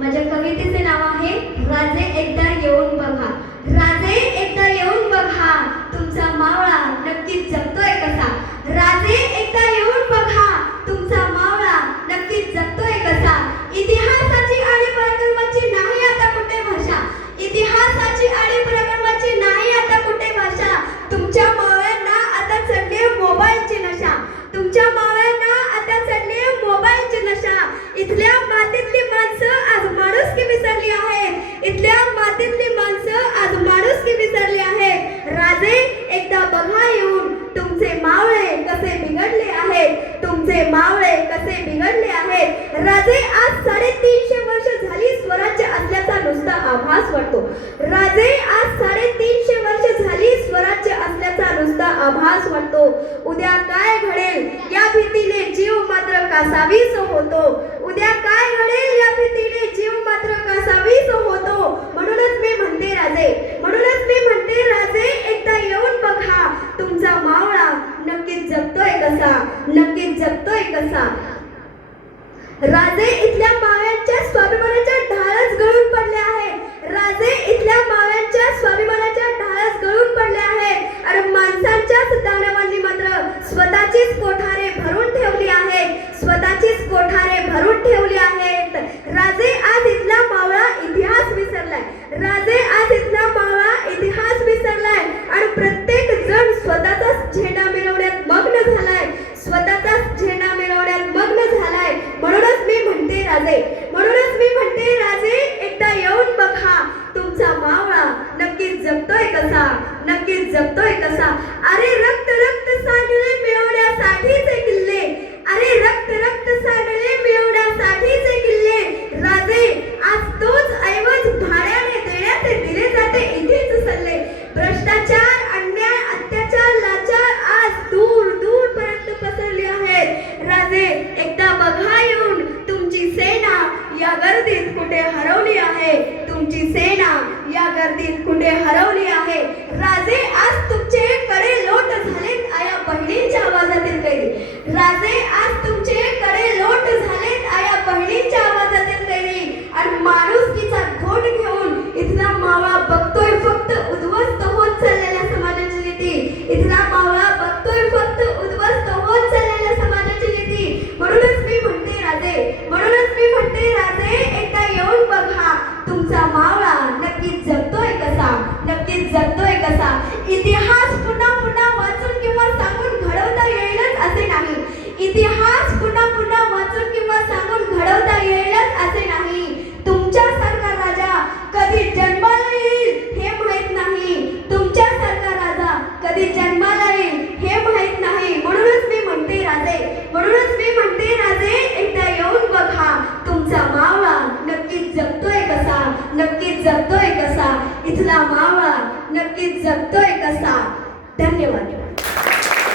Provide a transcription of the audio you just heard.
माझ्या कवितेचे नाव आहे राजे एकदा येऊन बघा. राजे एकदा येऊन बघा, तुमचा मावळा नक्कीच जगतोय कसा. राजे एकदा येऊन बघा, तुमचा मावळा नक्कीच जगतोय कसा. इतिहासाची आणि पराक्रमाची नाही आता कुठे भाषा. इतिहासाची आणि पराक्रमाची नाही आता कुठे भाषा. तुमच्या मावळ्यांना आता चढले मोबाईलची नशा. तुमच्या मावळ्यांना आता चढले मोबाईलची नशा. इथल्या मातीतली माणसं आज माणुसकी विसरली आहेत. इथल्या मातीतली माणसं आज माणुसकी विसरली आहेत. राजे एकदा बघा येऊन, तुमचे मावळे कसे बिघडले आहेत. तुमचे मावळे कसे बिघडले आहेत. राजे आज 350 वर्ष झाली स्वराज्य असल्याचा नुसता आभास वाटतो. राजे आज 350 वर्ष झाली स्वराज्य असल्याचा नुसता आभास वाटतो. उद्या काय घडेल या भीतीने जीव मात्र कासावीस होतो. उद्या काय घडेल या भीतीने जीव मात्र कासावीस होतो. म्हणूनच मी म्हणते राजे, म्हणूनच मी म्हणते राजे एकदा येऊन बघा, तुमचा मावळा नक्कीच जगतोय कसा. नक्कीच जगतोय कसा. राजे इथल्या मावळ्यांच्या स्वाभिमानाच्या ढाळच गळून पडले आहे. राजे इथल्या मावळ्यांच्या स्वाभिमानाच्या ढाळच गळून पडले आहे. आणि माणसांच्याच दानवांनी मात्र स्वतःचीच कोठारे भरून ठेवली आहेत. स्वतःचीच कोठारे भरून ठेवली आहेत. राजे आज इथला मावळा इतिहास विसरलाय. राजे आज इथला मावळा इतिहास विसरलाय. आणि प्रत्येक जण स्वतःचाच झेंडा मिरवण्यात मग्न झालाय. स्वतःचाच झेंडा मिरवण्यात मग्न झालाय. म्हणूनच मी म्हणते राजे, म्हणूनच मी म्हणते राजे एकदा येऊन बघा, तुमचा मावळा नक्कीच जगतोय कसा. नक्कीच जगतोय कसा. अरे रक्त रक्त सांडले मिळवण्यासाठीचे किल्ले. अरे रक्त रक्त सांडले मिळवण्यासाठीचे किल्ले. राजे आज तोच ऐवज भाड्याने देण्याचे दिले जाते इथेच सल्ले. भ्रष्टाचार, अन्याय, अत्याचार, लाचार आज दूर दूर पर्यंत पसरले आहेत. राजे एकदा बघा येऊन, तुमची सेना या गर्दीत कुठे हरवली आहे. तुमची सेना या गर्दीत कुठे हरवली आहे. राजे आज तुमचे कडे लोट झालेत आया बहिणींच्या आवाजातील कैरी. राजे आज तुमचे कडे लोट झालेत आया बहिणींच्या आवाजातील कैरी. आणि माणुसकीचा घोट घेऊन इथला मावळा बघतोय फक्त उद्ध्वस्त होत चाललेल्या समाजाची नीती. इथला मावळा बघतोय फक्त उद्ध्वस्त होत चाललेल्या समाजाची नीती. म्हणूनच मी म्हणते राजे, म्हणूनच मी म्हणते राजे एकदा येऊन बघा, तुमचा मावळा नक्कीच जगतोय कसा. नक्कीच जगतोय कसा. इतिहास पुन्हा पुन्हा वाचून किंवा सांगून घडवता येईलच असे नाही. इतिहास पुन्हा पुन्हा वाचून किंवा सांगून घडवता येईलच असे नाही. तुमच्यासारखा राजा कधी जन्माला येईल हे माहित नाही. तुमच्यासारखा राजा कधी जन्माला येईल हे माहित नाही. म्हणूनच मी म्हणते राजे, म्हणूनच मी म्हणते राजे एकदा येऊन बघा, तुमचा मावळा नक्कीच जगतोय कसा. नक्कीच जगतोय कसा. इथला मावळा नक्कीच जगतोय कसा. धन्यवाद.